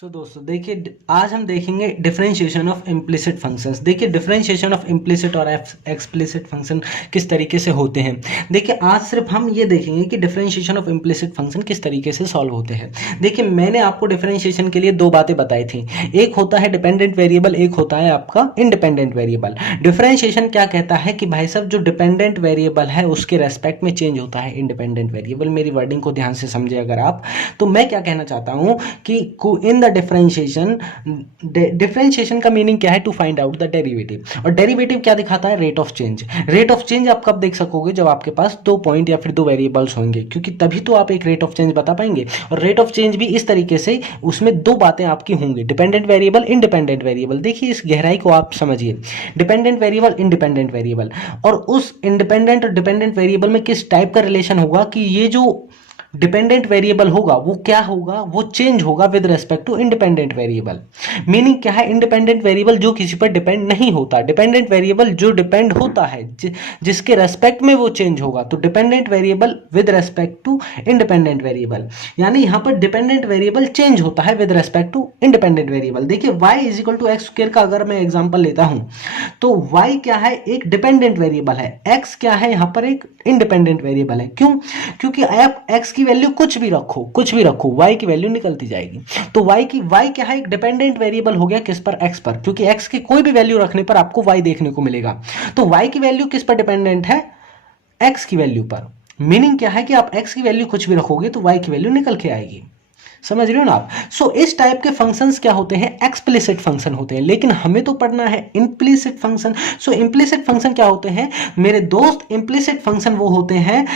दोस्तों देखिए, आज हम देखेंगे डिफरेंशिएशन ऑफ इम्प्लिसिट फंक्शंस। देखिए डिफरेंशिएशन ऑफ इम्प्लिसिट और एक्सप्लिसिट फंक्शन किस तरीके से होते हैं। देखिए आज सिर्फ हम ये देखेंगे कि डिफरेंशिएशन ऑफ इम्प्लिसिट फंक्शन किस तरीके से सॉल्व होते हैं। देखिए मैंने आपको डिफरेंशिएशन के लिए दो बातें बताई थी, एक होता है डिपेंडेंट वेरिएबल, एक होता है आपका इंडिपेंडेंट वेरिएबल। डिफरेंशिएशन क्या कहता है कि भाई साहब जो डिपेंडेंट वेरिएबल है उसके रेस्पेक्ट में चेंज होता है इंडिपेंडेंट वेरिएबल। मेरी वर्डिंग को ध्यान से समझे अगर आप, तो मैं क्या कहना चाहता हूं कि इन द डिफरेंशिएशन का मीनिंग क्या है, to find out the derivative. और डेरिवेटिव क्या दिखाता है, rate of change. Rate of change आप कब देख सकोगे, जब आपके पास दो पॉइंट या फिर दो वेरिएबल्स होंगे, क्योंकि तभी तो आप एक रेट ऑफ चेंज बता पाएंगे। और रेट ऑफ चेंज भी इस तरीके से, उसमें दो बातें आपकी होंगी, डिपेंडेंट वेरिएबल, इंडिपेंडेंट वेरिएबल। देखिए इस गहराई को आप समझिए, डिपेंडेंट वेरिएबल, इंडिपेंडेंट वेरिएबल, और उस इंडिपेंडेंट और डिपेंडेंट वेरिएबल में किस टाइप का रिलेशन होगा कि ये जो डिपेंडेंट वेरिएबल होगा वो क्या होगा, वो चेंज होगा with respect to independent variable. Meaning क्या है, इंडिपेंडेंट वेरिएबल जो किसी पर डिपेंड नहीं होता, डिपेंडेंट वेरिएबल जो डिपेंड होता है, जिसके रेस्पेक्ट में वो चेंज होगा। तो dependent variable with respect to independent variable, यानी यहां पर डिपेंडेंट वेरिएबल चेंज होता है with respect to independent variable. देखिए y is equal to x square का अगर मैं एग्जांपल लेता हूं, तो y क्या है, एक डिपेंडेंट वेरिएबल है, x क्या है यहां पर एक इंडिपेंडेंट वेरिएबल है। क्यों, क्योंकि आप x की वैल्यू कुछ भी रखो y की वैल्यू निकलती जाएगी। तो y क्या है, एक डिपेंडेंट वेरिएबल हो गया किस पर, x पर, क्योंकि x की कोई भी वैल्यू रखने पर आपको y देखने को मिलेगा। तो y की वैल्यू किस पर डिपेंडेंट है, x की वैल्यू पर। मीनिंग क्या है कि आप x की वैल्यू कुछ भी रखोगे तो y की वैल्यू निकल के आएगी। समझ रहे हो ना आप। इस टाइप के फंक्शंस क्या होते हैं, एक्सप्लिसिट फंक्शन होते हैं। लेकिन हमें तो पढ़ना है इम्प्लिसिट फंक्शन। इम्प्लिसिट फंक्शन क्या होते हैं मेरे दोस्त, इम्प्लिसिट फंक्शन वो होते हैं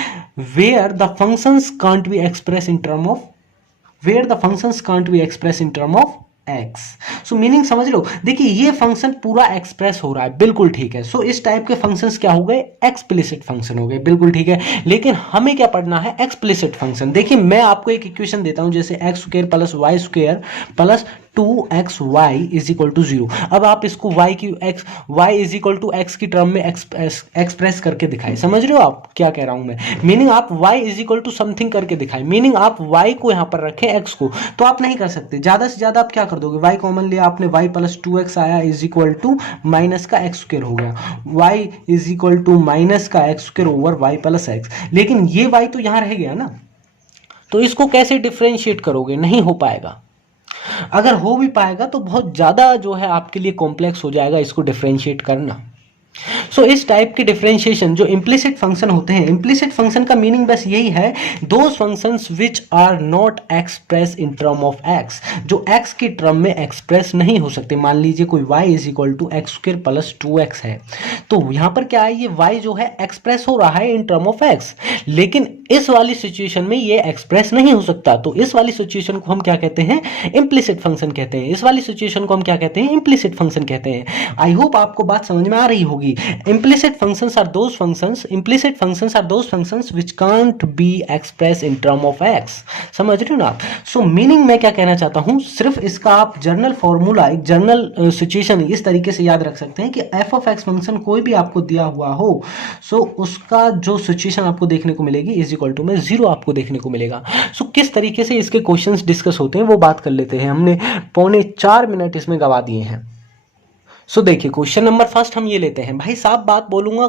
where the functions can't be express in term of, x. Meaning समझ लो, देखिए ये फंक्शन पूरा एक्सप्रेस हो रहा है, बिल्कुल ठीक है। इस टाइप के फंक्शंस क्या हो गए, एक्सप्लिसिट फंक्शन हो गए, बिल्कुल ठीक है। लेकिन हमें क्या पढ़ना है, एक्सप्लिसिट फंक्शन। देखिए मैं आपको एक इक्वेशन देता हूं, जैसे x square plus Y square plus 2xy is equal to 0। अब आप इसको y is equal to x की टर्म में एक्सप्रेस करके दिखाए। समझ रहे हो आप क्या कह रहा हूं मैं, मीनिंग आप y is equal to something करके दिखाए, मीनिंग आप y को यहां पर रखें x को, तो आप नहीं कर सकते। ज्यादा से ज्यादा आप क्या कर दोगे, y कॉमन लिया आपने, y प्लस 2x आया इज इक्वल टू माइनस का एक्स स्क्वायर हो गया, y is equal to minus का X square over y plus X. लेकिन ये y तो यहां रह गया ना, तो इसको कैसे डिफरेंशिएट करोगे, नहीं हो पाएगा। अगर हो भी पाएगा तो बहुत ज़्यादा जो है आपके लिए कॉम्प्लेक्स हो जाएगा इसको डिफरेंशिएट करना। इस टाइप के डिफरेंशिएशन जो इम्प्लिसिट फंक्शन होते हैं, इम्प्लिसिट फंक्शन का मीनिंग बस यही है, those functions which are not express in term of x, जो एक्स की टर्म में एक्सप्रेस नहीं हो सकते। मान लीजिए कोई y is equal to x square plus 2x है, तो यहां पर क्या है, ये y जो है एक्सप्रेस हो रहा है इन टर्म ऑफ x, लेकिन इस वाली सिचुएशन में ये एक्सप्रेस नहीं हो सकता। तो इस वाली सिचुएशन को हम क्या कहते हैं, इम्प्लिसिट फंक्शन कहते हैं। इस वाली सिचुएशन को हम क्या कहते हैं, इम्प्लिसिट फंक्शन कहते हैं। आई होप आपको बात समझ में आ रही होगी। implicit functions are those functions which can't be expressed in term of x। समझ रहे हो ना आप। मीनिंग मैं क्या कहना चाहता हूं, सिर्फ इसका आप जर्नल फॉर्मूला, एक जर्नल सिचुएशन इस तरीके से याद रख सकते हैं कि f ऑफ x फंक्शन कोई भी आपको दिया हुआ हो, उसका जो सिचुएशन आपको देखने को मिलेगी इज इक्वल टू में 0 आपको देखने को मिलेगा। किस तरीके से इसके क्वेश्चंस डिस्कस होते हैं वो बात कर लेते हैं। हमने 4.25 मिनट इसमें गवा दिए हैं। देखिए क्वेश्चन नंबर फर्स्ट हम ये लेते हैं। भाई साहब बात बोलूंगा,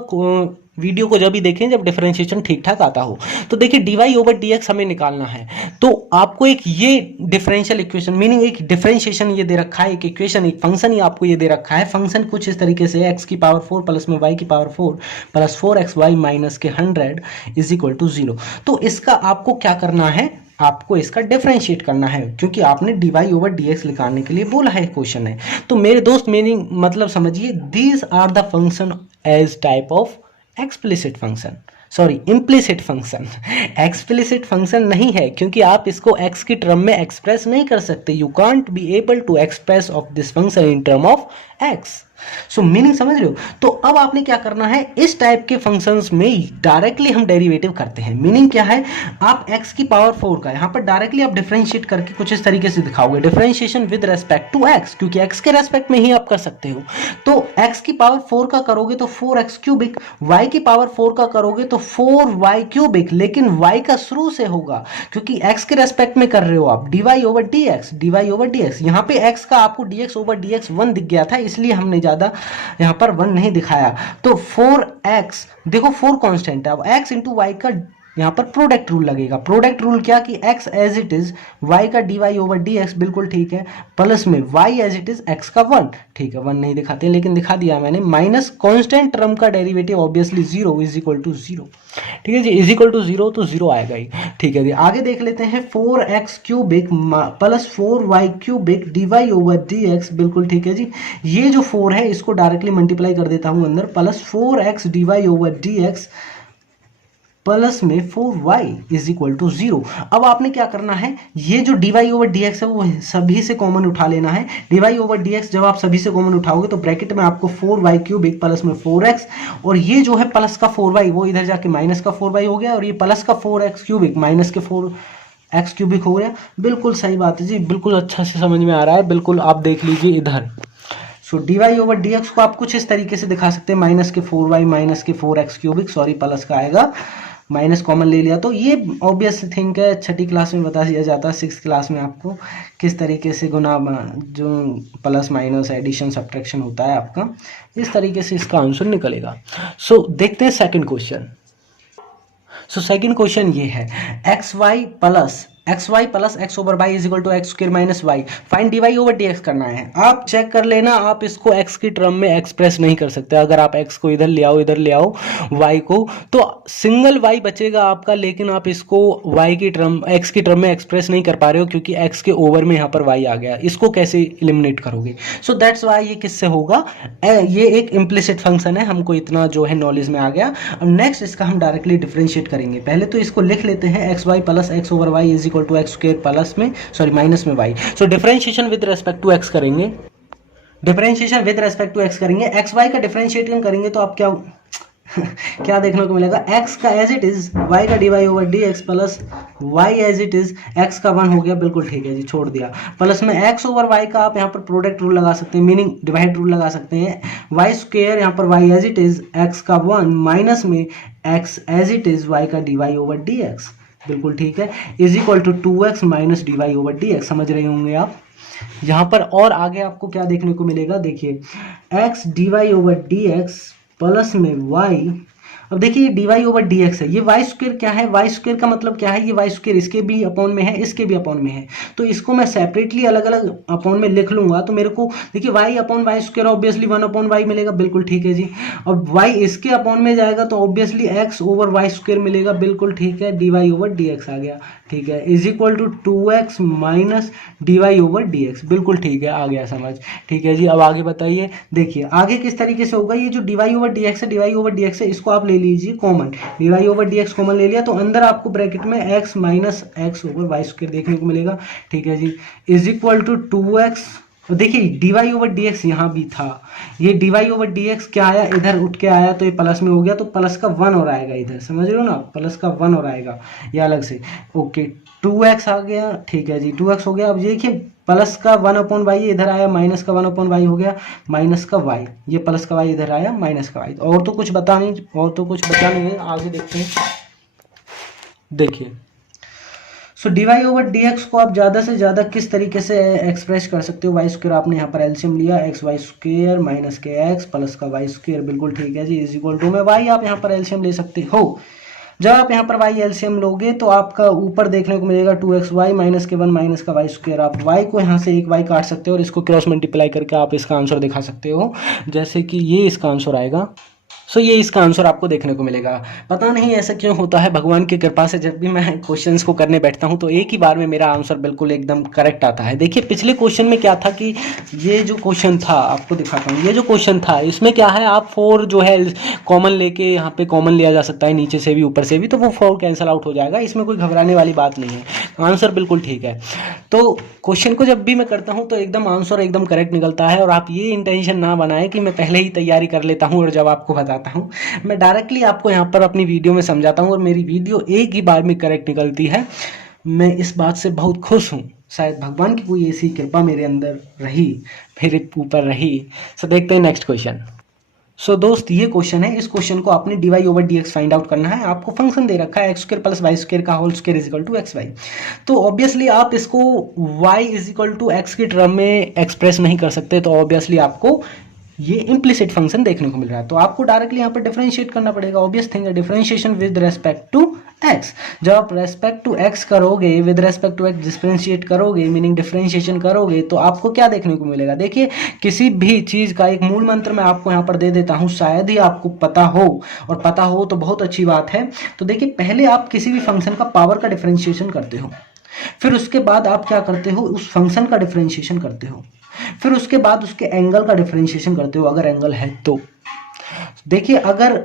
वीडियो को जब भी देखें जब डिफरेंशिएशन ठीक ठाक आता हो। तो देखिए dy ओवर dx हमें निकालना है, तो आपको एक ये डिफरेंशियल इक्वेशन, मीनिंग एक डिफरेंशिएशन ये दे रखा है, एक इक्वेशन, एक फंक्शन ही आपको ये दे रखा है। फंक्शन कुछ इस तरीके से x की पावर 4 प्लस में y की पावर 4 प्लस 4xy माइनस के 100 इज इक्वल टू 0। तो इसका आपको क्या करना है, आपको इसका डिफरेंशिएट करना है, क्योंकि आपने dy ओवर dx निकालने के लिए बोला है, क्वेश्चन है। तो मेरे दोस्त मीनिंग मतलब समझिए, these are the function as type of explicit function, sorry implicit function. Explicit function नहीं है, क्योंकि आप इसको x की टर्म में एक्सप्रेस नहीं कर सकते। You can't be able to express of this function in term of x। So meaning समझ रहे हो। तो अब आपने क्या करना है, इस टाइप के फंक्शंस में डायरेक्टली हम डेरिवेटिव करते हैं। मीनिंग क्या है, आप x की पावर 4 का यहाँ पर डायरेक्टली आप डिफरेंशिएट करके कुछ इस तरीके से दिखाओगे, differentiation with respect to x, क्योंकि x के रेस्पेक्ट में ही आप कर सकते हो। तो x की पावर 4 का करोगे तो 4x क्यूबिक, y की पावर 4 का करोगे तो 4y क्यूबिक, लेकिन y का शुरू से होगा क्योंकि x के रेस्पेक्ट में कर रहे हो आप, dy ओवर dx। यहाँ पे x का आपको dx ओवर dx 1 दिख गया था, इसलिए हमने ज्यादा यहाँ पर 1 नहीं दिखाया। तो 4x, देखो 4 कांस्टेंट है, अब x इंटू वाई का यहाँ पर प्रोडक्ट रूल लगेगा। प्रोडक्ट रूल क्या कि x as it is y का dy ओवर dx, बिल्कुल ठीक है, प्लस में y as it is x का 1, ठीक है 1 नहीं दिखाते लेकिन दिखा दिया मैंने, माइनस कांस्टेंट टर्म का derivative obviously 0 is equal to 0, ठीक है जी, इज इक्वल टू 0 तो 0 आएगा ही, ठीक है जी। आगे देख लेते हैं 4x cubic plus 4y cubic dy over dx, बिल्कुल ठीक है जी। ये जो 4 है इसको डायरेक्टली मल्टीप्लाई कर देता हूं अंदर, plus 4x dy over dx plus में 4y इज इक्वल टू 0। अब आपने क्या करना है, ये जो dy ओवर dx है वो सभी से कॉमन उठा लेना है। dy ओवर dx जब आप सभी से कॉमन उठाओगे तो ब्रैकेट में आपको 4y क्यूबिक प्लस में 4x, और ये जो है प्लस का 4y वो इधर जाके माइनस का 4y हो गया, और ये प्लस का 4x क्यूबिक माइनस के 4x क्यूबिक हो गया। बिल्कुल सही बात है जी, बिल्कुल अच्छा से समझ में आ रहा है, बिल्कुल आप देख लीजिए इधर। सो dy ओवर dx को आप कुछ इस तरीके से दिखा सकते हैं, माइनस के 4y माइनस के 4x क्यूबिक, सॉरी प्लस का आएगा, माइनस कॉमन ले लिया। तो ये ऑब्वियस थिंक है, छठी क्लास में बता दिया जाता है, 6th क्लास में आपको किस तरीके से गुना जो प्लस माइनस एडिशन सब्ट्रैक्शन होता है आपका, इस तरीके से इसका आंसर निकलेगा। सो देखते हैं second question. So second question ये है, xy plus x over Y is equal to x square minus y, find d Y over D x करना है। आप चेक कर लेना, आप इसको x की टर्म में एक्सप्रेस नहीं कर सकते। अगर आप x को इधर ले आओ y को, तो सिंगल y बचेगा आपका, लेकिन आप इसको x की टर्म में एक्सप्रेस नहीं कर पा रहे हो क्योंकि x के ओवर में यहाँ पर y आ गया। इसको कैसे एलिमिनेट करोगे? सो दैट्स वाई ये किससे होगा, ये एक इम्प्लिसिट फंक्शन है, हमको इतना जो है नॉलेज में आ गया। अब नेक्स्ट इसका हम डायरेक्टली डिफरेंशिएट करेंगे। पहले तो इसको लिख लेते हैं, X Y plus x over Y is equal to x square plus में माइनस में Y. So differentiation with respect to X करेंगे, differentiation with respect to X करेंगे। एक्स वाई का डिफरेंशिएटिंग करेंगे तो आप क्या देखने को मिलेगा, x का एज इट इज y का dy over dx plus y as it is x का 1 हो गया, बिल्कुल ठीक है जी, छोड़ दिया। प्लस में x ओवर y का आप यहाँ पर प्रोडक्ट रूल लगा सकते हैं, मीनिंग डिवाइड रूल लगा सकते हैं। y स्क्वायर यहाँ पर y as it is x का 1 माइनस में x as it is y का dy ओवर dx, बिल्कुल ठीक है, is equal to 2x minus dy over dx। समझ रहे होंगे आप यहाँ पर। और आगे आपको क्या देखने को मिलेगा, देखिए x dy over dx plus में y। अब देखिए dy ओवर dx है, ये y स्क्वायर क्या है, y स्क्वायर का मतलब क्या है, ये y स्क्वायर इसके भी अपॉन में है, इसके भी अपॉन में है, तो इसको मैं सेपरेटली अलग अलग अपॉन में लिख लूंगा। तो मेरे को देखिए y upon y square obviously 1 upon y मिलेगा, बिल्कुल ठीक है जी। अब y इसके अपॉन में जाएगा तो obviously x over y square मिलेगा, बिल्कुल ठीक है, dy ओवर dx आ गया, ठीक है, is equal to 2x minus dy over dx, बिल्कुल ठीक है, आ गया समझ, ठीक है जी। अब आगे बताइए, देखिए आगे किस तरीके से होगा, ये जो dy ओवर dx है, dy ओवर dx है, इसको आप ले लीजिए common, dy over dx common ले लिया तो अंदर आपको ब्रैकेट में x minus x over y square देखने को मिलेगा, ठीक है जी, इज इक्वल टू 2x। और देखिए dy ओवर dx यहाँ भी था, ये dy ओवर dx क्या आया, इधर उठ के आया तो ये प्लस में हो गया, तो प्लस का 1 और आएगा इधर, समझ रहे हो ना, प्लस का 1 और आएगा ये अलग से, ओके 2x आ गया, ठीक है जी, 2x हो गया। अब देखिए प्लस का 1 अपॉन वाई इधर आया, माइनस का 1 अपॉन वाई हो गया, माइनस का वाई, ये प्लस का वाई इधर आया, माइनस का वाई। और तो कुछ बता नहीं, और तो कुछ बचा नहीं है, आगे देखते हैं। देखिए सो dy ओवर dx को आप ज़्यादा से ज़्यादा किस तरीके से एक्सप्रेस कर सकते हो, वाई स्क्वायर आपने यहाँ पर एलसीएम लिया, एक्स वाई स्क्वायर माइनस के एक्स प्लस का वाई स्क्वायर, बिल्कुल ठीक है जी, इज इक्वल टू में वाई आप यहाँ पर एलसीएम ले सकते हो। जब आप यहाँ पर वाई एलसीएम लोगे तो आपका ऊपर देखने को मिलेगा 2xy माइनस के 1 माइनस का वाई स्क्वायर। आप y को यहाँ से एक y काट सकते हो और इसको क्रॉस मल्टीप्लाई करके आप इसका आंसर दिखा सकते हो, जैसे कि ये इसका आंसर आएगा सो ये इसका आंसर आपको देखने को मिलेगा। पता नहीं ऐसा क्यों होता है, भगवान की कृपा से जब भी मैं क्वेश्चंस को करने बैठता हूँ तो एक ही बार में मेरा आंसर बिल्कुल एकदम करेक्ट आता है। देखिए पिछले क्वेश्चन में क्या था कि ये जो क्वेश्चन था आपको दिखाता हूँ, ये जो क्वेश्चन था इसमें क्या है, आप 4 जो है कॉमन लेके यहाँ पे कॉमन लिया जा सकता है, नीचे से भी ऊपर से भी, तो वो 4 कैंसिल आउट हो जाएगा, इसमें कोई घबराने वाली बात नहीं है, आंसर बिल्कुल ठीक है। तो क्वेश्चन को जब भी मैं करता हूँ तो एकदम आंसर एकदम करेक्ट निकलता है। और आप ये इंटेंशन ना बनाएं कि मैं पहले ही तैयारी कर लेता हूँ और जब आपको बताता हूँ, मैं डायरेक्टली आपको यहाँ पर अपनी वीडियो में समझाता हूँ और मेरी वीडियो एक ही बार में करेक्ट निकलती है। मैं इस बात से बहुत खुश हूँ, शायद भगवान की कोई ऐसी कृपा मेरे अंदर रही, मेरे ऊपर रही। सो देखते हैं नेक्स्ट क्वेश्चन। सो दोस्त ये क्वेश्चन है, इस क्वेश्चन को आपने dy over dx find out करना है। आपको फंक्शन दे रखा है X square plus Y square का whole square is equal to x Y. तो ऑब्वियसली आप इसको y is equal to X की टर्म में एक्सप्रेस नहीं कर सकते, तो ऑब्वियसली आपको ये इम्प्लिसिट फंक्शन देखने को मिल रहा है, तो आपको डायरेक्टली यहाँ पर डिफरेंशिएट करना पड़ेगा। ऑब्वियस थिंग है, differentiation with respect to x. जब आप रेस्पेक्ट टू एक्स करोगे, with respect to x differentiate करोगे, मीनिंग डिफरेंशिएशन करोगे, तो आपको क्या देखने को मिलेगा। देखिए किसी भी चीज़ का एक मूल मंत्र मैं आपको यहाँ पर दे देता हूँ, शायद ही आपको पता हो, और पता हो तो बहुत अच्छी बात है। तो देखिए पहले आप किसी भी फंक्शन का पावर का डिफरेंशिएशन करते हो, फिर उसके बाद आप क्या करते हो, उस फंक्शन का डिफरेंशिएशन करते हो, फिर उसके बाद उसके एंगल का डिफरेंशिएशन करते हो अगर एंगल है तो। देखिए अगर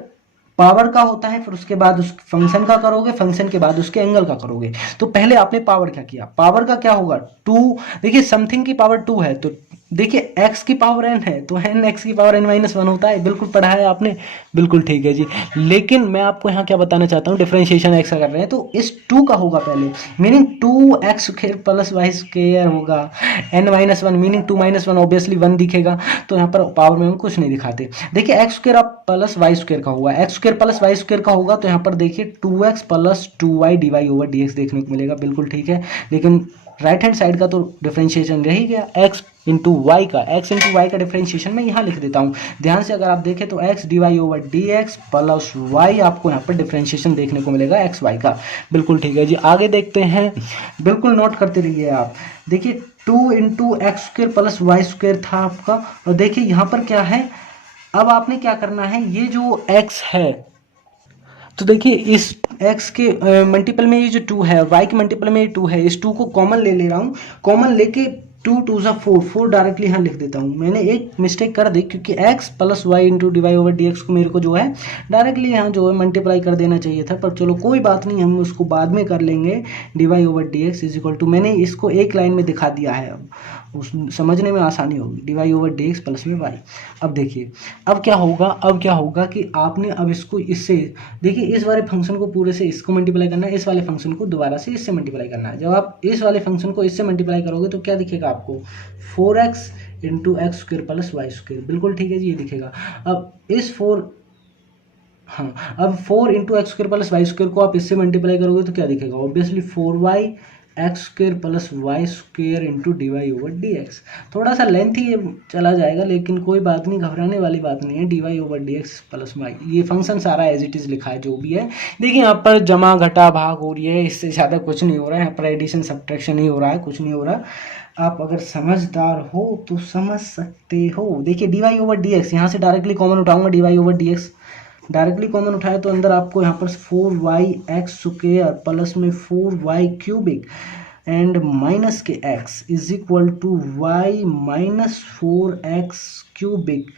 पावर का होता है फिर उसके बाद उस फंक्शन का करोगे, फंक्शन के बाद उसके एंगल का करोगे। तो पहले आपने पावर क्या किया, पावर का क्या होगा 2। देखिए समथिंग की पावर 2 है, तो देखिए x की पावर n है तो n x की पावर n-1 होता है, बिल्कुल पढ़ा है आपने, बिल्कुल ठीक है जी। लेकिन मैं आपको यहाँ क्या बताना चाहता हूँ, डिफरेंशिएशन x का कर रहे हैं तो इस 2 का होगा पहले, meaning 2x square plus Y square होगा, n-1 मीनिंग 2-1 ऑब्वियसली 1 दिखेगा, तो यहाँ पर पावर में हम कुछ नहीं दिखाते। देखिए एक्स स्क्वायर आप प्लस वाई स्क्वायर का होगा, x square plus Y square का होगा, तो यहाँ पर देखिए 2x plus 2y dy over dx देखने को मिलेगा, बिल्कुल ठीक है। लेकिन राइट हैंड साइड का तो डिफरेंशिएशन रह ही गया, x इंटू वाई का डिफरेंशिएशन मैं यहाँ लिख देता हूँ। ध्यान से अगर आप देखें तो x dy over dx plus y आपको यहाँ पर डिफरेंशिएशन देखने को मिलेगा एक्स वाई का, बिल्कुल ठीक है जी। आगे देखते हैं, बिल्कुल नोट करते रहिए आप। देखिए 2 into x square plus Y square था आपका, और देखिए यहाँ पर क्या है, अब आपने क्या करना है, ये जो x है तो देखिए इस x के मल्टीपल में ये जो 2 है, y के मल्टीपल में ये 2 है, इस 2 को कॉमन ले रहा हूँ, कॉमन लेके 2 2 ज़ा 4 डायरेक्टली यहाँ लिख देता हूँ। मैंने एक मिस्टेक कर दी क्योंकि x plus y into dy over dx को मेरे को जो है डायरेक्टली यहाँ जो है मल्टीप्लाई कर देना चाहिए था, पर चलो कोई बात नहीं, हम उसको बाद में कर लेंगे। dy over dx is equal to, मैंने इसको एक लाइन में दिखा दिया है, अब उस समझने में आसानी होगी, dy ओवर dx प्लस में y। अब देखिए अब क्या होगा कि आपने अब इसको इससे, देखिए इस वाले फंक्शन को पूरे से इसको मल्टीप्लाई करना है, इस वाले फंक्शन को दोबारा से इससे मल्टीप्लाई करना है। जब आप इस वाले फंक्शन को इससे मल्टीप्लाई करोगे तो क्या दिखेगा आपको, 4x into x square plus Y square, बिल्कुल ठीक है जी, ये दिखेगा। अब इस 4 into x square plus Y square को आप इससे मल्टीप्लाई करोगे तो क्या दिखेगा, obviously 4y x square plus Y square into d Y over D x. थोड़ा सा लेंथ ही ये चला जाएगा, लेकिन कोई बात नहीं, घबराने वाली बात नहीं है। D Y over D x plus y, ये फंक्शन सारा एज इट इज़ लिखा है जो भी है। देखिए यहाँ पर जमा घटा भाग हो रही है, इससे ज़्यादा कुछ नहीं हो रहा है, यहाँ पर एडिशन सब्ट्रैक्शन ही हो रहा है, कुछ नहीं हो रहा। आप अगर समझदार हो तो समझ सकते हो। देखिए D Y over D x, यहाँ से डायरेक्टली कॉमन उठाऊंगा, d Y over D x directly common उठाए तो अंदर आपको यहाँ पर 4y एक्स स्क्वायर प्लस में 4y क्यूबिक एंड माइनस के x is equal to y minus 4x cubic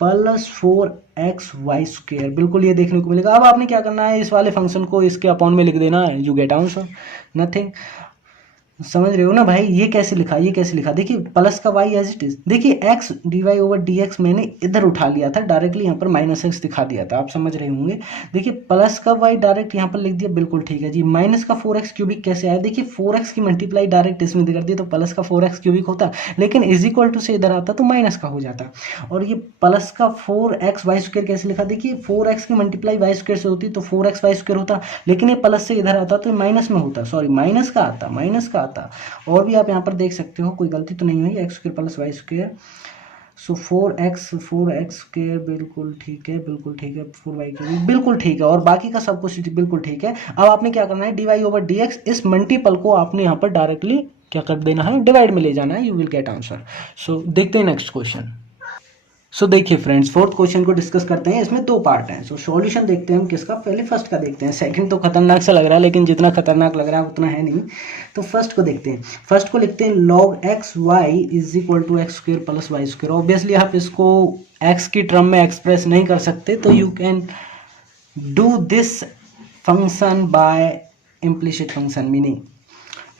plus 4x y square, बिल्कुल ये देखने को मिलेगा। अब आपने क्या करना है, इस वाले फंक्शन को इसके अपॉन में लिख देना है, यू गेट आंसर, नथिंग। समझ रहे हो ना भाई, ये कैसे लिखा, ये कैसे लिखा, देखिए प्लस का y एज इट इज, देखिए x d Y over D x मैंने इधर उठा लिया था, डायरेक्टली यहाँ पर माइनस एक्स दिखा दिया था, आप समझ रहे होंगे। देखिए प्लस का y डायरेक्ट यहाँ पर लिख दिया, बिल्कुल ठीक है जी। माइनस का 4x क्यूबिक कैसे आया, देखिए 4x की मल्टीप्लाई डायरेक्ट इसमें कर दी तो प्लस का 4x क्यूबिक होता, लेकिन इज इक्वल टू से इधर आता तो माइनस का हो जाता। और ये प्लस का 4x वाई स्क्वायर कैसे लिखा, देखिए 4x की मल्टीप्लाई वाई स्क्वायर से होती तो 4x वाई स्क्वायर होता, लेकिन ये प्लस से इधर आता तो माइनस में होता, सॉरी माइनस का आता। और भी आप यहाँ पर देख सकते हो, कोई गलती तो नहीं हुई, X square plus Y square, so 4x square, बिल्कुल ठीक है, 4y क्यूब बिल्कुल ठीक है, और बाकी का सब कुछ बिल्कुल ठीक है। अब आपने क्या करना है, d Y over D x, इस मल्टीपल को आपने यहाँ पर डायरेक्टली क्या कर देना है, डिवाइड में ले जाना है, यू विल गेट आंसर। सो देखते हैं नेक्स्ट क्वेश्चन। सो देखिए फ्रेंड्स, फोर्थ क्वेश्चन को डिस्कस करते हैं। इसमें दो पार्ट हैं। सो सॉल्यूशन देखते हैं हम किसका, पहले फर्स्ट का देखते हैं। सेकंड तो खतरनाक सा लग रहा है, लेकिन जितना खतरनाक लग रहा है उतना है नहीं। तो फर्स्ट को देखते हैं। फर्स्ट को लिखते हैं log x y is equal to x square plus Y square. Obviously आप इसको एक्स की टर्म में एक्सप्रेस नहीं कर सकते, तो you can do this function by implicit function, meaning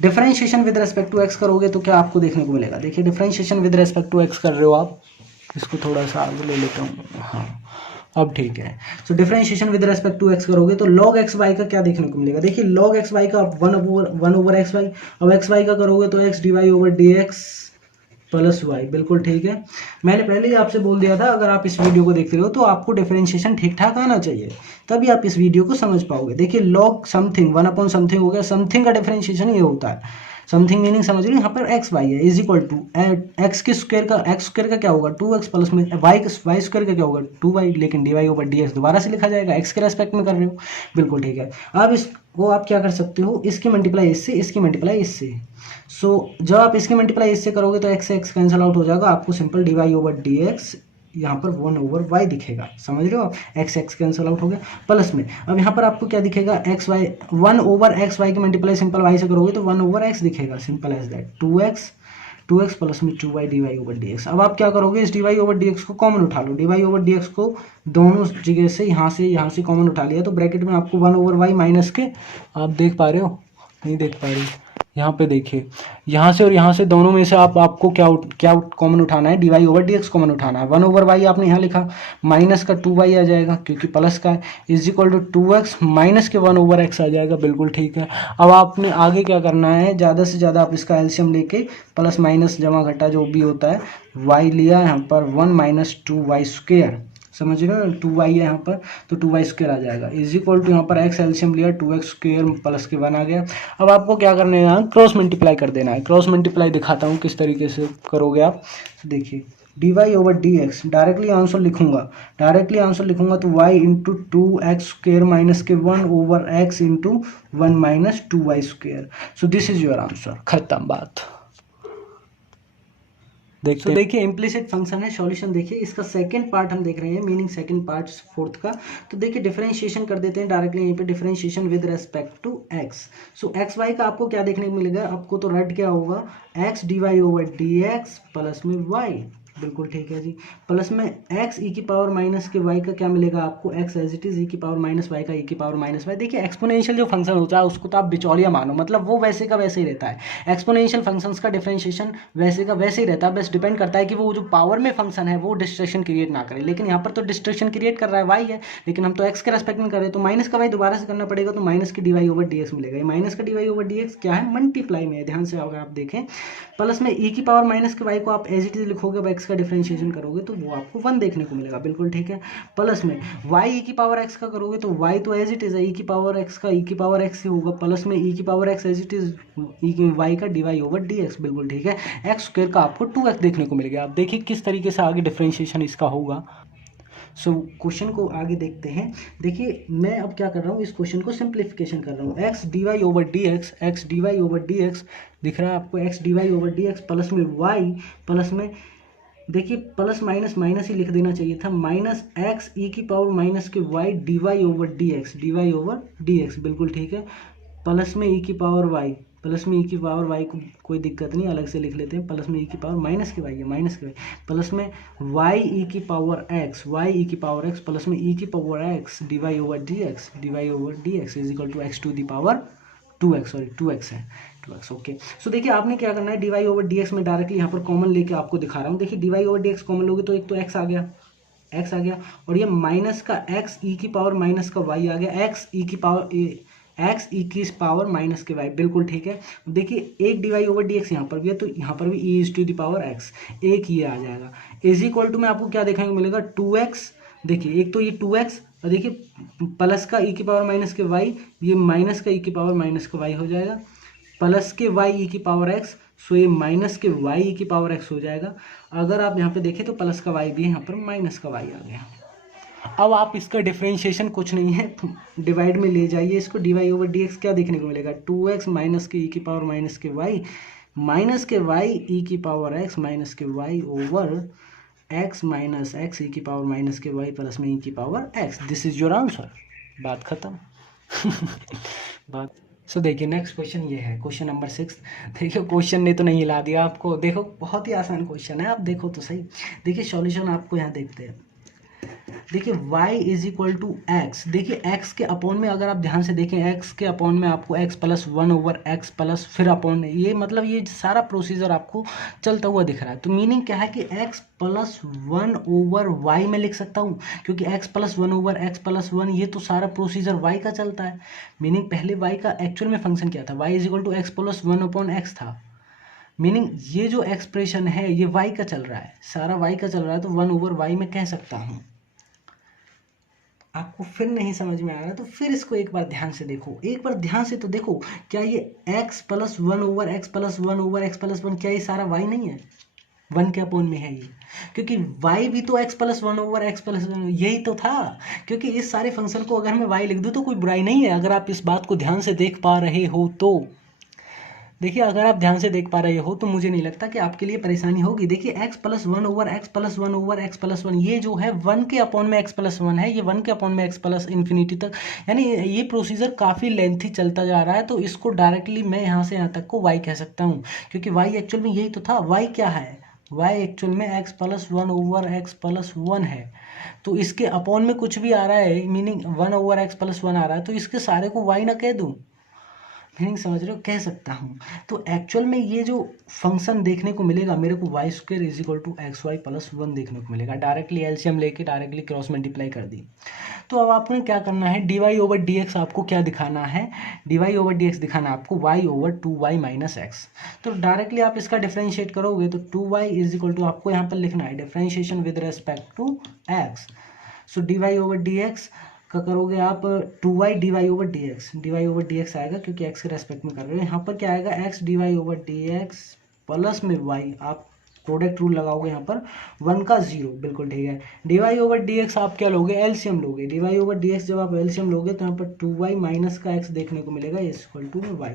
differentiation with respect to x करोगे तो क्या आपको देखने को मिलेगा। देखिए differentiation with respect to x कर रहे हो आप, इसको थोड़ा सा आगे ले लेता हूँ, हाँ अब ठीक है। So differentiation with respect to x करोगे तो log एक्स वाई का क्या देखने को मिलेगा। देखिए log एक्स वाई का वन ओवर एक्स वाई, अब एक्स वाई का करोगे तो x d Y over D x plus y, बिल्कुल ठीक है। मैंने पहले ही आपसे बोल दिया था, अगर आप इस वीडियो को देख रहे हो तो आपको डिफरेंशिएशन ठीक ठाक आना चाहिए, तभी आप इस वीडियो को समझ पाओगे। देखिए log something one upon something हो गया, समथिंग का डिफरेंशिएशन ये होता है। समथिंग मीनिंग समझ रहे हो, यहाँ पर एक्स वाई है इज इक्वल टू एक्स के स्क्वायर का, एक्स स्क्वायर का क्या होगा 2x प्लस में वाई स्क्वायर का क्या होगा 2y, लेकिन d Y over D x दोबारा से लिखा जाएगा, एक्स के रेस्पेक्ट में कर रहे हो, बिल्कुल ठीक है। अब इसको आप क्या कर सकते हो, इसकी मल्टीप्लाई इससे, इसकी मल्टीप्लाई इससे। सो जब आप इसकी मल्टीप्लाई इससे करोगे तो एक्स से एक्स कैंसिल आउट हो जाएगा, आपको simple d Y over D x यहाँ पर वन ओवर वाई दिखेगा, समझ रहे हो आप, एक्स एक्स कैंसिल आउट हो गया। प्लस में अब यहाँ पर आपको क्या दिखेगा, X Y one over x Y की मल्टीप्लाई सिंपल वाई से करोगे तो वन ओवर एक्स दिखेगा, simple as that, two x plus में two Y D Y over D X. अब आप क्या करोगे, इस D Y over D X को कॉमन उठा लो, D Y over D X को दोनों जगह से यहाँ से कॉमन उठा लिया, तो ब्रैकेट में आपको वन ओवर वाई माइनस के, आप देख पा रहे हो, नहीं देख पा रहे, यहाँ पे देखिए, यहाँ से और यहाँ से दोनों में से आपको क्या कॉमन उठाना है, d Y over D x common उठाना है। वन ओवर वाई आपने यहाँ लिखा, माइनस का टू वाई आ जाएगा क्योंकि प्लस का है, is equal to two x minus के वन ओवर एक्स आ जाएगा, बिल्कुल ठीक है। अब आपने आगे क्या करना है, ज़्यादा से ज़्यादा आप इसका एलसीएम लेके प्लस माइनस जमा घटा जो भी होता है, वाई लिया यहाँ पर one minus two Y square, समझ रहे हो, टू वाई है यहाँ पर तो टू वाई स्क्वेयर आ जाएगा, इज इक्वल टू यहाँ पर एक्स एलसीएम लिया टू एक्स स्क्वेयर प्लस के वन आ गया। अब आपको क्या करना है, यहाँ क्रॉस मल्टीप्लाई कर देना है। क्रॉस मल्टीप्लाई दिखाता हूँ किस तरीके से करोगे आप, देखिए D Y over D x, directly answer लिखूंगा तो Y into two X square minus के one over X into one minus two Y square. So this is your answer, खत्म बात। देखिए इम्प्लिसिट फंक्शन है, सॉल्यूशन देखिए, इसका सेकंड पार्ट हम देख रहे हैं, मीनिंग सेकंड पार्ट फोर्थ का। तो देखिए डिफरेंशिएशन कर देते हैं डायरेक्टली यहीं पे, differentiation with respect to x. So x Y का आपको क्या देखने को मिलेगा, आपको तो रट क्या होगा, x d Y over D x plus में वाई, बिल्कुल ठीक है जी, प्लस में एक्स ई की पावर माइनस के वाई का क्या मिलेगा आपको, x as it is E की पावर माइनस वाई का ई की पावर माइनस वाई। देखिए एक्सपोनेंशियल जो फंक्शन होता है उसको तो आप बिचौलिया मानो, मतलब वो वैसे का वैसे ही रहता है। एक्सपोनेंशियल फंक्शंस का डिफरेंशिएशन वैसे का वैसे ही रहता है, बस डिपेंड करता है कि वो जो पावर में फंक्शन है वो डिस्ट्रैक्शन क्रिएट ना करे। लेकिन यहाँ पर तो डिस्ट्रैक्शन क्रिएट कर रहा है वाई है, लेकिन हम तो एक्स के रेस्पेक्ट में कर रहे हैं, तो माइनस का वाई दोबारा से करना पड़ेगा, तो माइनस की d Y over D x मिलेगा। ये माइनस का D Y over D x क्या है, मल्टीप्लाई में है, ध्यान से अगर आप देखें। प्लस में ई की पावर माइनस के वाई को आप एज इट इज लिखोगे, अब एक्स का डिफरेंशिएशन करोगे तो वो आपको वन देखने को मिलेगा, बिल्कुल ठीक है। प्लस में वाई ई की पावर एक्स का करोगे तो वाई तो एज इट इज है, ई की पावर एक्स का ई की पावर एक्स ही होगा, प्लस में ई की power X as it is E की वाई का D Y over D x, बिल्कुल ठीक है। एक्स स्क्वायर का आपको टू एक्स देखने को मिलेगा। आप देखिए किस तरीके से आगे डिफरेंशिएशन इसका होगा। सो क्वेश्चन को आगे देखते हैं। देखिए मैं अब क्या कर रहा हूँ, इस क्वेश्चन को सिंप्लीफिकेशन कर रहा हूँ। X d Y over D x, x d Y over D x दिख रहा है आपको, x d Y over D x plus में वाई, प्लस में देखिए प्लस माइनस माइनस ही लिख देना चाहिए था, माइनस एक्स ई की पावर माइनस के y D Y over D x, d Y over D x, बिल्कुल ठीक है। प्लस में ई की पावर वाई, प्लस में ई की पावर वाई को कोई दिक्कत नहीं, अलग से लिख लेते हैं, प्लस में ई की पावर माइनस की वाई है, माइनस की वाई, प्लस में वाई ई की पावर एक्स, वाई ई की पावर एक्स प्लस में ई की power x d Y over D x, d Y over D x is equal to x to the power two x, sorry two x है, two x, okay. So देखिए आपने क्या करना है, d Y over D x में directly यहाँ पर common लेके आपको दिखा रहा हूँ। देखिए D Y over D x common लोगे तो एक तो एक्स आ गया, एक्स आ गया, और ये माइनस का एक्स ई की पावर माइनस का वाई आ गया, एक्स ई की पावर एक्स ई की पावर माइनस के वाई, बिल्कुल ठीक है। देखिए एक d Y over D x यहाँ पर भी है, तो यहाँ पर भी e is to the power x, एक ये आ जाएगा, इज इक्वल टू में आपको क्या देखने को मिलेगा, टू एक्स। देखिए एक तो ये टू एक्स, और देखिए प्लस का ई की पावर माइनस के वाई, ये माइनस का ई की पावर माइनस का वाई हो जाएगा, प्लस के वाई ई की पावर एक्स, सो ये माइनस के वाई ई की पावर एक्स हो जाएगा। अगर आप यहाँ पे देखें तो प्लस का वाई भी है, यहाँ पर माइनस का वाई आ गया। अब आप इसका डिफरेंशिएशन कुछ नहीं है, डिवाइड में ले जाइए इसको, d Y over D x क्या देखने को मिलेगा, टू एक्स माइनस के ई की पावर माइनस के वाई ई की पावर एक्स माइनस के Y over X minus x ई की पावर माइनस के वाई प्लस में ई की power X, this is your answer. बात खत्म। बात सो देखिए नेक्स्ट क्वेश्चन ये है, क्वेश्चन नंबर 6। देखिए क्वेश्चन ने तो नहीं हिला दिया आपको, देखो बहुत ही आसान क्वेश्चन है, आप देखो तो सही। देखिए सॉल्यूशन आपको यहाँ देखते हैं। देखिए y is equal to x, देखिए x के अपॉन में अगर आप ध्यान से देखें, x के अपॉन में आपको x plus 1 over x plus फिर अपॉन, ये मतलब ये सारा प्रोसीजर आपको चलता हुआ दिख रहा है। तो मीनिंग क्या है कि x प्लस 1 ओवर y में लिख सकता हूँ, क्योंकि x plus 1 over x plus 1 ये तो सारा प्रोसीजर y का चलता है। मीनिंग पहले y का एक्चुअल में फंक्शन क्या था, y is equal to x plus 1 upon x था। मीनिंग ये जो एक्सप्रेशन है ये y का चल रहा है, सारा y का चल रहा है, तो 1 ओवर y में कह सकता हूँ। आपको फिर नहीं समझ में आ रहा तो फिर इसको एक बार ध्यान से देखो, एक बार ध्यान से तो देखो, क्या ये x plus 1 over x plus 1 over x plus 1 क्या ये सारा y नहीं है, 1 के अपॉन में है ये, क्योंकि y भी तो x plus 1 over x plus 1 यही तो था। क्योंकि इस सारे फंक्शन को अगर मैं y लिख दूँ तो कोई बुराई नहीं है, अगर आप इस बात को ध्यान से देख पा रहे हो तो। देखिए अगर आप ध्यान से देख पा रहे हो तो मुझे नहीं लगता कि आपके लिए परेशानी होगी। देखिए x plus 1 over x plus 1 over x plus 1 ये जो है 1 के अपॉन में x प्लस 1 है, ये 1 के अपॉन में x प्लस इन्फिनिटी तक, यानी ये प्रोसीजर काफ़ी लेंथी चलता जा रहा है। तो इसको डायरेक्टली मैं यहाँ से यहाँ तक को y कह सकता हूँ, क्योंकि y एक्चुअल में यही तो था। y क्या है, y एक्चुअल में x plus 1 over x plus 1 है, तो इसके अपॉन में कुछ भी आ रहा है, मीनिंग 1 ओवर एक्स प्लस 1 आ रहा है, तो इसके सारे को y ना कह दूँ, मीनिंग समझ रहे हो, कह सकता हूँ। तो एक्चुअल में ये जो फंक्शन देखने को मिलेगा मेरे को y square is equal to x Y plus 1 देखने को मिलेगा। डायरेक्टली एलसीएम लेके डायरेक्टली क्रॉस मल्टीप्लाई कर दी। तो अब आपने क्या करना है, d Y over D x आपको क्या दिखाना है, d Y over D x दिखाना है आपको y over 2y minus x. तो डायरेक्टली आप इसका डिफ्रेंशिएट करोगे तो 2y इज इक्वल टू आपको यहाँ पर लिखना है differentiation with respect to x. So d Y over D x का करोगे आप 2y d Y over D x आएगा, क्योंकि x के रेस्पेक्ट में कर रहे हो। यहाँ पर क्या आएगा x d Y over D x plus में y, आप प्रोडक्ट रूल लगाओगे यहाँ पर 1 का 0, बिल्कुल ठीक है। D Y over D x आप क्या लोगे, एलसीएम लोगे। D Y over D x जब आप एलसीएम लोगे तो यहाँ पर 2y माइनस का x देखने को मिलेगा इज इक्वल टू y,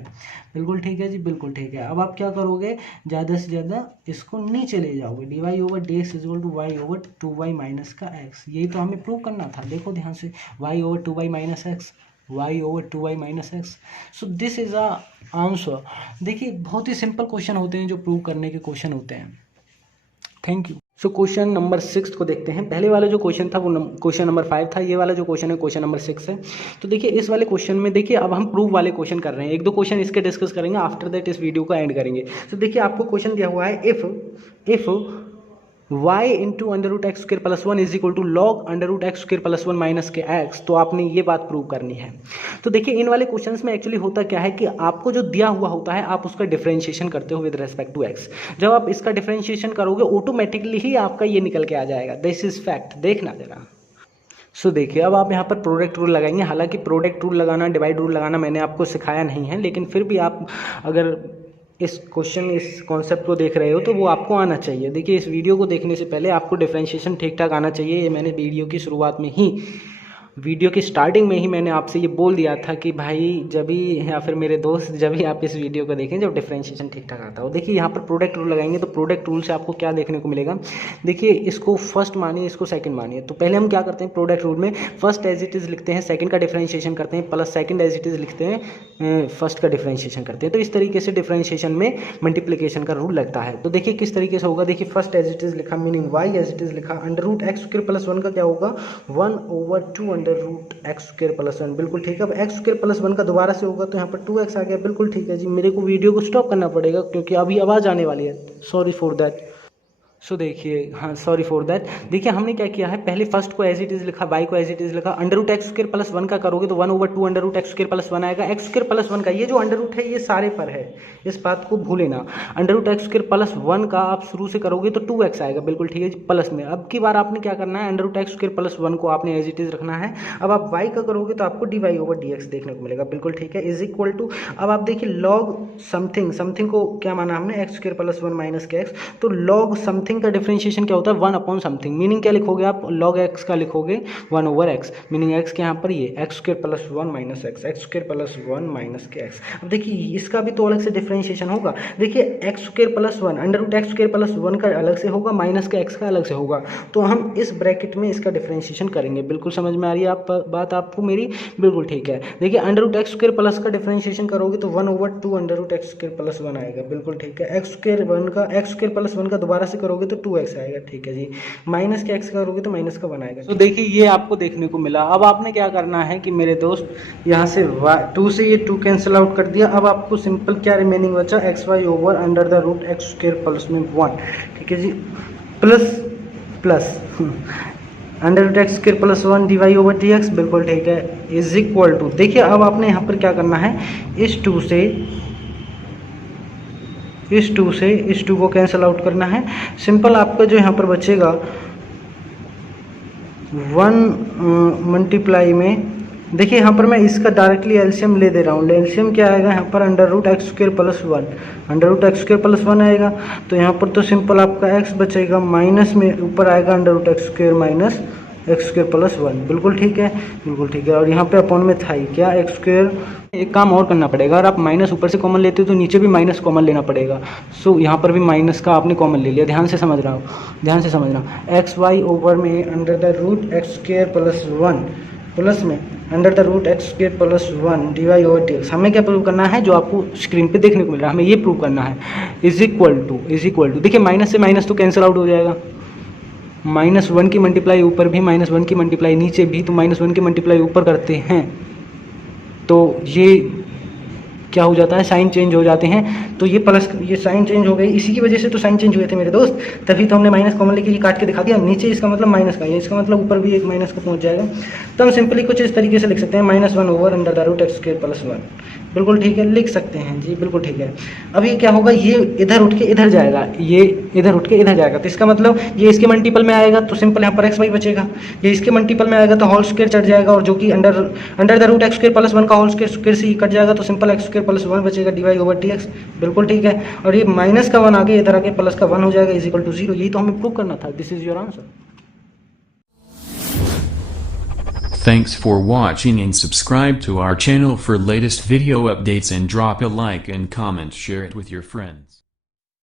बिल्कुल ठीक है जी, बिल्कुल ठीक है। अब आप क्या करोगे, ज़्यादा से ज़्यादा इसको नीचे ले जाओगे, d Y over D x is equal to y over 2y minus का x। यही तो हमें प्रूव करना था, देखो ध्यान से, y over 2y minus x, y over 2y minus x. So this is a answer. देखिए बहुत ही सिंपल क्वेश्चन होते हैं जो प्रूव करने के क्वेश्चन होते हैं। Thank you. So question number 6 को देखते हैं। पहले वाला जो क्वेश्चन था वो क्वेश्चन नंबर 5 था, ये वाला जो क्वेश्चन है क्वेश्चन नंबर 6 है। तो देखिए इस वाले क्वेश्चन में देखिए अब हम प्रूव वाले क्वेश्चन कर रहे हैं, एक दो क्वेश्चन इसके डिस्कस करेंगे, आफ्टर दैट इस वीडियो को एंड करेंगे। तो देखिए आपको क्वेश्चन दिया हुआ है, if y into under root x square plus 1 is equal to log under root x square plus 1 minus के x, तो आपने ये बात प्रूव करनी है। तो देखिए इन वाले क्वेश्चंस में एक्चुअली होता क्या है कि आपको जो दिया हुआ होता है आप उसका डिफरेंशिएशन करते हो विद रेस्पेक्ट टू x। जब आप इसका डिफरेंशिएशन करोगे ऑटोमेटिकली ही आपका ये निकल के आ जाएगा, दिस इज फैक्ट, देखना जरा। सो देखिए अब आप यहाँ पर प्रोडक्ट रूल लगाएंगे। हालांकि प्रोडक्ट रूल लगाना, डिवाइड रूल लगाना मैंने आपको सिखाया नहीं है, लेकिन फिर भी आप अगर इस कॉन्सेप्ट को देख रहे हो तो वो आपको आना चाहिए। देखिए इस वीडियो को देखने से पहले आपको डिफरेंशिएशन ठीक ठाक आना चाहिए। ये मैंने वीडियो की शुरुआत में ही, वीडियो की स्टार्टिंग में ही मैंने आपसे ये बोल दिया था कि भाई जब भी, या फिर मेरे दोस्त जब भी आप इस वीडियो को देखें जब डिफरेंशिएशन ठीक ठाक आता हो। देखिए यहाँ पर प्रोडक्ट रूल लगाएंगे तो प्रोडक्ट रूल से आपको क्या देखने को मिलेगा, देखिए इसको फर्स्ट मानिए, इसको सेकंड मानिए। तो पहले हम क्या करते हैं, प्रोडक्ट रूल में फर्स्ट एज इट इज़ लिखते हैं, सेकंड का डिफरेंशिएशन करते हैं, plus second as it is लिखते हैं, फर्स्ट का डिफरेंशिएशन करते हैं। तो इस तरीके से डिफरेंशिएशन में मल्टीप्लिकेशन का रूल लगता है। तो देखिए किस तरीके से होगा, देखिए फर्स्ट एज इट इज़ लिखा, meaning Y as it is लिखा, under root x square plus 1 का क्या होगा, 1 over 2 under root x square plus 1, बिल्कुल ठीक है। अब एक्स स्क्वायर प्लस 1 का दोबारा से होगा तो यहाँ पर 2x आ गया, बिल्कुल ठीक है जी। मेरे को वीडियो को स्टॉप करना पड़ेगा क्योंकि अभी आवाज़ आने वाली है, सॉरी फॉर दैट। सो देखिए, हाँ सॉरी फॉर दैट। देखिए हमने क्या किया है, पहले फर्स्ट को एज इट इज लिखा, वाई को एज इट इज लिखा, under root x square plus 1 का करोगे तो 1 over 2 under root x square plus 1 आएगा। एक्स स्क्वायर प्लस 1 का ये जो अंडर रूट है ये सारे पर है, इस बात को भूले ना। Under root x square plus 1 का आप शुरू से करोगे तो 2x आएगा, बिल्कुल ठीक है जी, प्लस में। अब की बार आपने क्या करना है, under root x square plus 1 को आपने एज इट इज रखना है। अब आप y का करोगे तो आपको d Y over D x देखने को मिलेगा, बिल्कुल ठीक है, इज इक्वल टू, अब आप देखिए लॉग समथिंग, समथिंग को क्या माना हमने, एक्स स्क्वायर प्लस 1 माइनस के एक्स, तो लॉग समथिंग समथिंग का डिफरेंशिएशन क्या होता है, 1 अपॉन समथिंग। मीनिंग क्या लिखोगे आप, log x का लिखोगे 1 ओवर x, मीनिंग x के यहाँ पर ये x square plus 1 minus x, x square plus 1 minus के एक्स। अब देखिए इसका भी तो अलग से डिफरेंशिएशन होगा। देखिए x square plus 1 under root x square plus 1 का अलग से होगा, माइनस के एक्स का अलग से होगा। तो हम इस ब्रैकेट में इसका डिफरेंशिएशन करेंगे। बिल्कुल समझ में आ रही है आप बात आपको मेरी, बिल्कुल ठीक है। देखिए under root x square plus का डिफरेंशिएशन करोगे तो 1 over 2 under root x square plus 1 आएगा, बिल्कुल ठीक है। एक्स स्क्र प्लस 1 का दोबारा से करोगे तो 2x आएगा, ठीक है जी। माइनस के x करोगे तो माइनस का 1 आएगा। तो देखिए ये आपको देखने को मिला। अब आपने क्या करना है कि मेरे दोस्त यहाँ से 2 से ये 2 कैंसिल आउट कर दिया। अब आपको सिंपल क्या रिमेनिंग बचा, X Y over under the root x square plus में 1, ठीक है जी, plus plus under root x square plus 1 D Y over D x, बिल्कुल ठीक है, इज इक्वल टू। देखिए अब आपने यहाँ पर क्या करना है, इस 2 से इस 2 को कैंसिल आउट करना है। सिंपल आपका जो यहाँ पर बचेगा 1 मल्टीप्लाई में, देखिए यहाँ पर मैं इसका डायरेक्टली एलसीएम ले दे रहा हूँ। एलसीएम क्या आएगा यहाँ पर, under root x square plus 1, under root x square plus 1 आएगा। तो यहाँ पर तो सिंपल आपका x बचेगा, माइनस में ऊपर आएगा under root x square minus x square plus 1, बिल्कुल ठीक है, बिल्कुल ठीक है। और यहाँ पे अपॉन में था ही क्या, एक्स स्क्र। एक काम और करना पड़ेगा, अगर आप माइनस ऊपर से कॉमन लेते हो तो नीचे भी माइनस कॉमन लेना पड़ेगा। सो यहाँ पर भी माइनस का आपने कॉमन ले लिया, ध्यान से समझ रहा हूँ, ध्यान से समझना। एक्स वाई ओवर में under the root x square plus 1 plus में under the root x square plus 1 D Y over D X. हमें क्या प्रूव करना है, जो आपको स्क्रीन पे देखने को मिल रहा है, हमें ये प्रूव करना है, इज इक्वल टू। देखिए माइनस से माइनस तो कैंसिल आउट हो जाएगा, -1 की मल्टीप्लाई ऊपर भी, -1 की मल्टीप्लाई नीचे भी, तो -1 की मल्टीप्लाई ऊपर करते हैं तो ये क्या हो जाता है, साइन चेंज हो जाते हैं। तो ये प्लस, ये साइन चेंज हो गई, इसी की वजह से तो साइन चेंज हुए थे मेरे दोस्त, तभी तो हमने माइनस कॉमन लेके ये काट के दिखा दिया। नीचे इसका मतलब माइनस का, ये इसका मतलब ऊपर भी एक माइनस का पहुंच जाएगा। तो हम सिंपली कुछ इस तरीके से लिख सकते हैं, -1 over under the root x square plus 1, बिल्कुल ठीक है, लिख सकते हैं जी, बिल्कुल ठीक है। अब ये क्या होगा, ये इधर उठ के इधर जाएगा, ये इधर उठ के इधर जाएगा, तो इसका मतलब ये इसके मल्टीपल में आएगा, तो सिंपल यहाँ पर एक्स वाई बचेगा। ये इसके मल्टीपल में आएगा तो होल स्क्वायर चढ़ जाएगा, और जो कि under the root x square plus 1 का होल स्क्वायर से ही कट जाएगा, तो सिंपल एक्स स्क्र प्लस 1 बचेगा d Y over D x, बिल्कुल ठीक है। और ये माइनस का 1 आगे इधर आके प्लस का 1 हो जाएगा, इज इक्वल टू 0। यही तो हमें प्रूव करना था। This is your answer. Thanks for watching and subscribe to our channel for latest video updates, and drop a like and comment, share it with your friends.